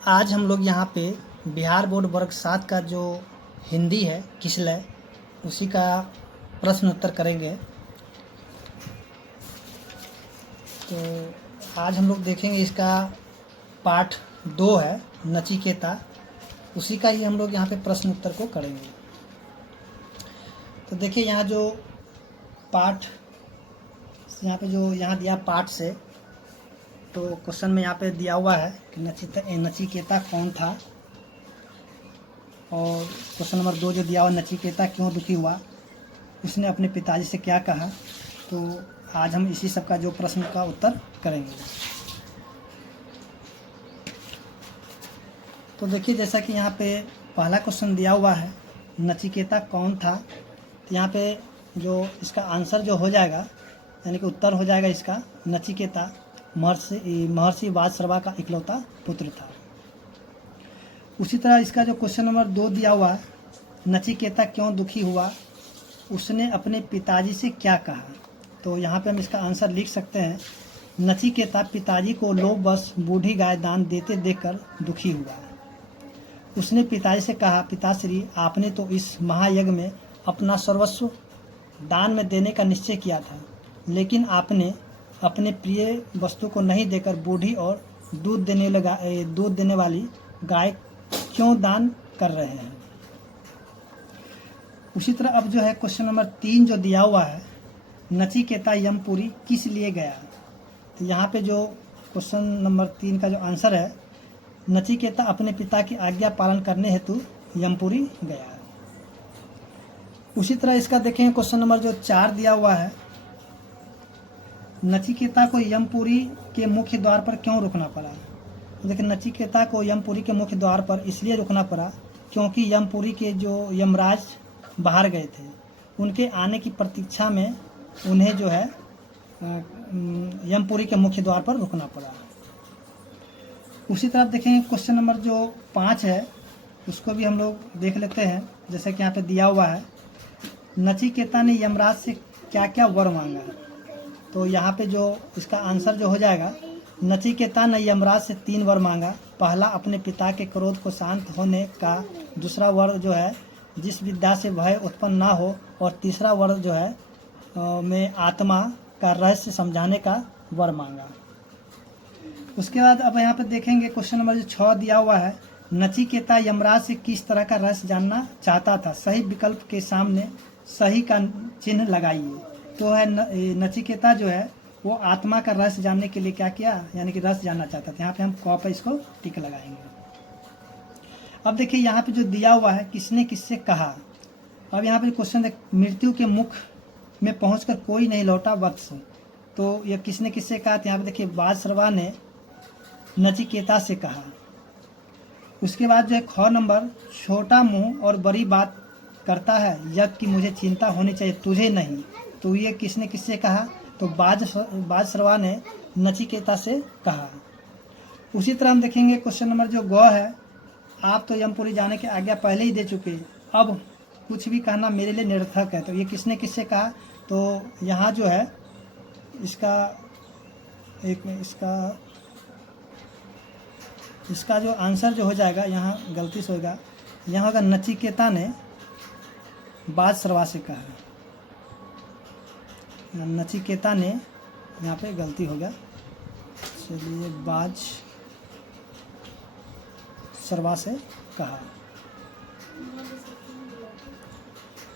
आज हम लोग यहाँ पे बिहार बोर्ड वर्ग 7 का जो हिंदी है किसलय, उसी का प्रश्न उत्तर करेंगे। तो आज हम लोग देखेंगे इसका पाठ 2 है नचिकेता, उसी का ही हम लोग यहाँ पे प्रश्न उत्तर को करेंगे। तो देखिए यहाँ जो पाठ यहाँ पे जो यहाँ दिया पाठ से, तो क्वेश्चन में यहाँ पे दिया हुआ है कि नचिकेता कौन था, और क्वेश्चन नंबर 2 जो दिया हुआ नचिकेता क्यों दुखी हुआ, उसने अपने पिताजी से क्या कहा। तो आज हम इसी सब का जो प्रश्न का उत्तर करेंगे। तो देखिए जैसा कि यहाँ पे पहला क्वेश्चन दिया हुआ है नचिकेता कौन था, तो यहाँ पे जो इसका आंसर जो हो जाएगा यानी कि उत्तर हो जाएगा इसका नचिकेता महर्षि वासश्रवा का इकलौता पुत्र था। उसी तरह इसका जो क्वेश्चन नंबर 2 दिया हुआ है नचिकेता क्यों दुखी हुआ, उसने अपने पिताजी से क्या कहा। तो यहाँ पे हम इसका आंसर लिख सकते हैं नचिकेता पिताजी को लोभवश बूढ़ी गाय दान देते देखकर दुखी हुआ। उसने पिताजी से कहा, पिताश्री आपने तो इस महायज्ञ में अपना सर्वस्व दान में देने का निश्चय किया था, लेकिन आपने अपने प्रिय वस्तु को नहीं देकर बूढ़ी और दूध देने वाली गाय क्यों दान कर रहे हैं। उसी तरह अब जो है क्वेश्चन नंबर 3 जो दिया हुआ है नचिकेता यमपुरी किस लिए गया। तो यहाँ पे जो क्वेश्चन नंबर 3 का जो आंसर है नचिकेता अपने पिता की आज्ञा पालन करने हेतु यमपुरी गया। उसी तरह इसका देखें क्वेश्चन नंबर जो 4 दिया हुआ है नचिकेता को यमपुरी के मुख्य द्वार पर क्यों रुकना पड़ा। देखिए नचिकेता को यमपुरी के मुख्य द्वार पर इसलिए रुकना पड़ा क्योंकि यमपुरी के जो यमराज बाहर गए थे, उनके आने की प्रतीक्षा में उन्हें जो है यमपुरी के मुख्य द्वार पर रुकना पड़ा। उसी तरह देखेंगे क्वेश्चन नंबर जो 5 है उसको भी हम लोग देख लेते हैं। जैसे कि यहाँ पे दिया हुआ है नचिकेता ने यमराज से क्या क्या वर मांगा। तो यहाँ पे जो इसका आंसर जो हो जाएगा नचिकेता ने यमराज से 3 वर मांगा। पहला अपने पिता के क्रोध को शांत होने का, दूसरा वर जो है जिस विद्या से भय उत्पन्न ना हो, और तीसरा वर जो है में आत्मा का रहस्य समझाने का वर मांगा। उसके बाद अब यहाँ पे देखेंगे क्वेश्चन नंबर जो 6 दिया हुआ है नचिकेता यमराज से किस तरह का रहस्य जानना चाहता था। सही विकल्प के सामने सही का चिन्ह लगाइए। तो है नचिकेता जो है वो आत्मा का रहस्य जानने के लिए क्या किया, यानी कि रहस्य जानना चाहता था। यहाँ पे हम क पे इसको टिक लगाएंगे। अब देखिए यहाँ पे जो दिया हुआ है किसने किससे कहा। अब यहाँ पे क्वेश्चन देख मृत्यु के मुख में पहुंचकर कोई नहीं लौटा वत्स। तो ये किसने किससे कहा, तो यहाँ पे देखिए वासश्रवा ने नचिकेता से कहा। उसके बाद जो है ख नंबर छोटा मुंह और बड़ी बात करता है यज्ञ की मुझे चिंता होनी चाहिए तुझे नहीं। तो ये किसने किससे कहा, तो वासश्रवा ने नचिकेता से कहा। उसी तरह हम देखेंगे क्वेश्चन नंबर जो ग है आप तो यमपुरी जाने की आज्ञा पहले ही दे चुके, अब कुछ भी कहना मेरे लिए निरर्थक है। तो ये किसने किससे कहा, तो यहाँ जो है इसका जो आंसर जो हो जाएगा यहाँ गलती से होगा, यहाँ होगा नचिकेता ने वासश्रवा से कहा। नचिकेता ने यहाँ पे गलती हो गया, चलिए वासश्रवा से कहा।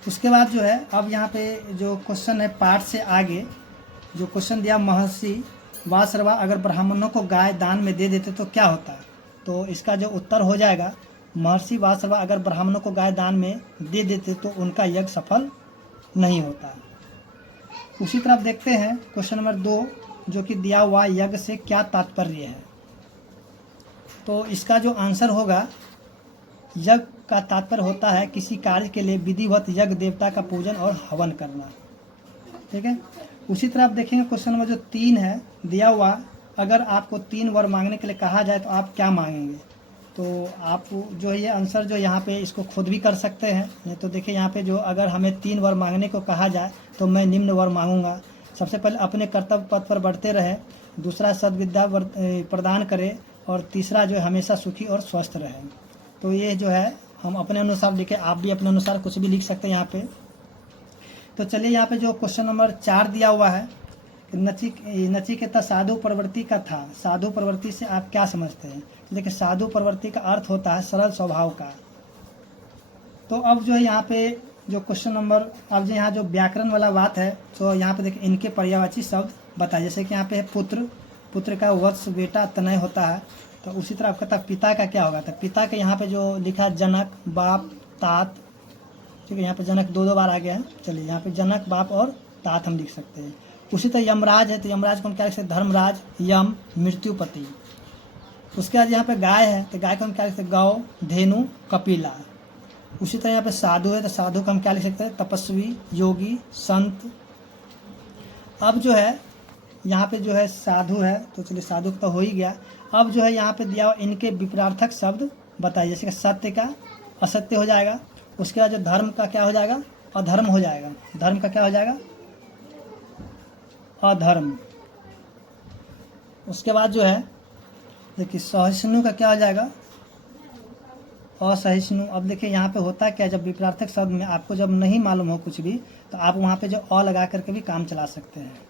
उसके बाद जो है अब यहाँ पे जो क्वेश्चन है पाठ से आगे जो क्वेश्चन दिया महर्षि वासश्रवा अगर ब्राह्मणों को गाय दान में दे देते तो क्या होता। तो इसका जो उत्तर हो जाएगा महर्षि वासश्रवा अगर ब्राह्मणों को गाय दान में दे देते तो उनका यज्ञ सफल नहीं होता। उसी तरफ देखते हैं क्वेश्चन नंबर 2 जो कि दिया हुआ यज्ञ से क्या तात्पर्य है। तो इसका जो आंसर होगा यज्ञ का तात्पर्य होता है किसी कार्य के लिए विधिवत यज्ञ देवता का पूजन और हवन करना। ठीक है। उसी तरह आप देखेंगे क्वेश्चन नंबर जो 3 है दिया हुआ अगर आपको 3 वर मांगने के लिए कहा जाए तो आप क्या मांगेंगे। तो आप जो है ये आंसर जो यहाँ पे इसको खुद भी कर सकते हैं। नहीं तो देखिए यहाँ पे जो अगर हमें 3 वर मांगने को कहा जाए तो मैं निम्न वर मांगूंगा। सबसे पहले अपने कर्तव्य पथ पर बढ़ते रहे, दूसरा सद्विद्या प्रदान करे, और तीसरा जो है हमेशा सुखी और स्वस्थ रहे। तो ये जो है हम अपने अनुसार लिखे, आप भी अपने अनुसार कुछ भी लिख सकते हैं यहाँ पे। तो चलिए यहाँ पे जो क्वेश्चन नंबर 4 दिया हुआ है, नचिकेता साधु प्रवृत्ति का था। साधु प्रवृत्ति से आप क्या समझते हैं? तो देखिए साधु प्रवृत्ति का अर्थ होता है सरल स्वभाव का। तो अब जो है यहाँ पे जो क्वेश्चन नंबर, अब जो यहाँ जो व्याकरण वाला बात है, तो यहाँ पे देखिए इनके पर्यायवाची शब्द बताए। जैसे कि यहाँ पे है पुत्र, पुत्र का वत्स बेटा तनय होता है। तो उसी तरह आपका पिता का क्या होगा? तो पिता के यहाँ पे जो लिखा है जनक, बाप, तात, ठीक है, यहाँ पे जनक दो बार आ गया है। चलिए यहाँ पे जनक, बाप और तात हम लिख सकते हैं। उसी तरह यमराज है, तो यमराज को हम क्या लिख सकते हैं? धर्मराज, यम, मृत्युपति। उसके बाद यहाँ पे गाय है, तो गाय को हम क्या लिख सकते हैं? गौ, धेनु, कपिला। उसी तरह यहाँ पे साधु है, तो साधु को हम क्या लिख सकते हैं? तपस्वी, योगी, संत। अब जो है यहाँ पे जो है साधु है, तो चलिए साधु तो हो ही गया। अब जो है यहाँ पे दिया हुआ इनके विपरीतार्थक शब्द बताइए। जैसे कि सत्य का असत्य हो जाएगा। उसके बाद जो धर्म का क्या हो जाएगा? अधर्म हो जाएगा। धर्म का क्या हो जाएगा? अधर्म। उसके बाद जो है देखिए सहिष्णु का क्या हो जाएगा? असहिष्णु। अब देखिए यहाँ पे होता है क्या, जब विपरीतार्थक शब्द में आपको जब नहीं मालूम हो कुछ भी, तो आप वहाँ पे जो अ लगा करके भी काम चला सकते हैं।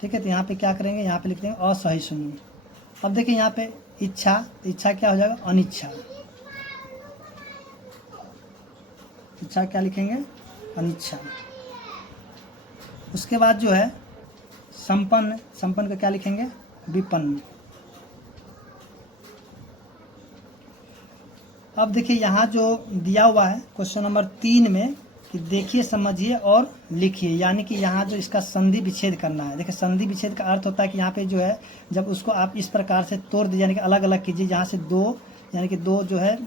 ठीक है, तो यहाँ पे क्या करेंगे? यहाँ पे लिख देंगे असहिष्णु। अब देखिए यहाँ पे इच्छा, इच्छा क्या हो जाएगा? अनिच्छा। इच्छा क्या लिखेंगे? अनिच्छा। उसके बाद जो है संपन्न, संपन्न का क्या लिखेंगे? विपन्न। अब देखिए यहाँ जो दिया हुआ है क्वेश्चन नंबर 3 में कि देखिए, समझिए और लिखिए, यानी कि यहाँ जो इसका संधि विच्छेद करना है। देखिए संधि विच्छेद का अर्थ होता है कि यहाँ पे जो है जब उसको आप इस प्रकार से तोड़ दीजिए, यानी कि अलग अलग कीजिए, जहाँ से दो, यानी कि दो जो है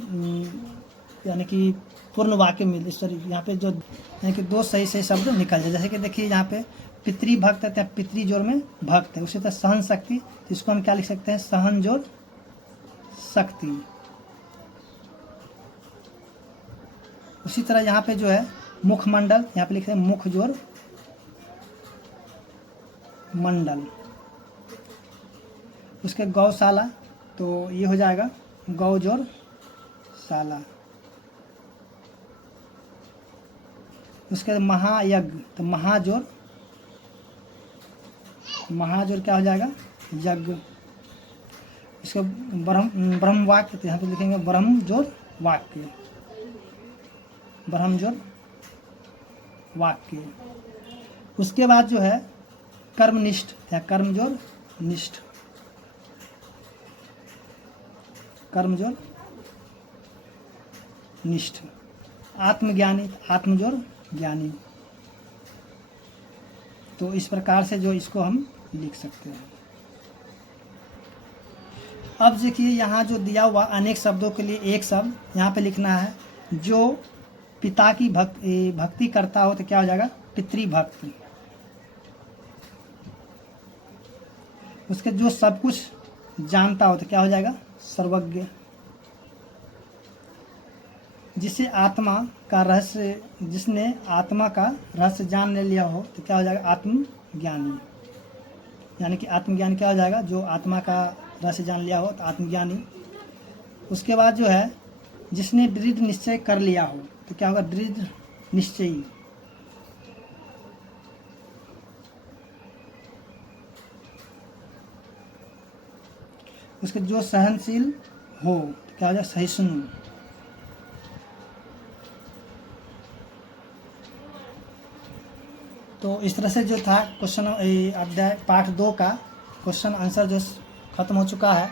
यानी कि पूर्ण वाक्य मिल, इस तरह यहाँ पे जो यानी कि दो सही सही शब्द निकल जाए। जैसे कि देखिए यहाँ पे पितृभक्त है, तो पितृ जोड़ में भक्त है। उसी तरह सहन शक्ति, तो इसको हम क्या लिख सकते हैं? सहन जोड़ शक्ति। उसी तरह यहाँ पे जो है मुखमंडल, यहाँ पे लिखते हैं मुख जोड़ मंडल। उसके गौशाला, तो ये हो जाएगा गौ जोड़ शाला। उसके बाद महायज्ञ, तो महाजोर, महाजोर क्या हो जाएगा? यज्ञ। इसके ब्रह्म वाक्य, तो यहाँ पे लिखेंगे ब्रह्म जोर वाक्य, ब्रह्म जोर वाक्य। उसके बाद जो है कर्मनिष्ठ या कर्म जोर निष्ठ, कर्म जोर निष्ठ। आत्मज्ञानी, आत्मजोर ज्ञानी। तो इस प्रकार से जो इसको हम लिख सकते हैं। अब देखिए यहाँ जो दिया हुआ अनेक शब्दों के लिए एक शब्द यहाँ पे लिखना है। जो पिता की भक्ति करता हो तो क्या हो जाएगा? पितृभक्ति। उसके जो सब कुछ जानता हो तो क्या हो जाएगा? सर्वज्ञ। जिसे आत्मा का रहस्य, जिसने आत्मा का रहस्य जान ले लिया हो तो क्या हो जाएगा? आत्मज्ञानी। यानी कि आत्मज्ञान क्या हो जाएगा? जो आत्मा का रहस्य जान लिया हो तो आत्मज्ञानी। उसके बाद जो है जिसने दृढ़ निश्चय कर लिया हो तो क्या होगा? दृढ़ निश्चयी। उसके जो सहनशील हो तो क्या हो जाएगा? सहिष्णु। तो इस तरह से जो था क्वेश्चन अध्याय पाठ 2 का क्वेश्चन आंसर जो खत्म हो चुका है।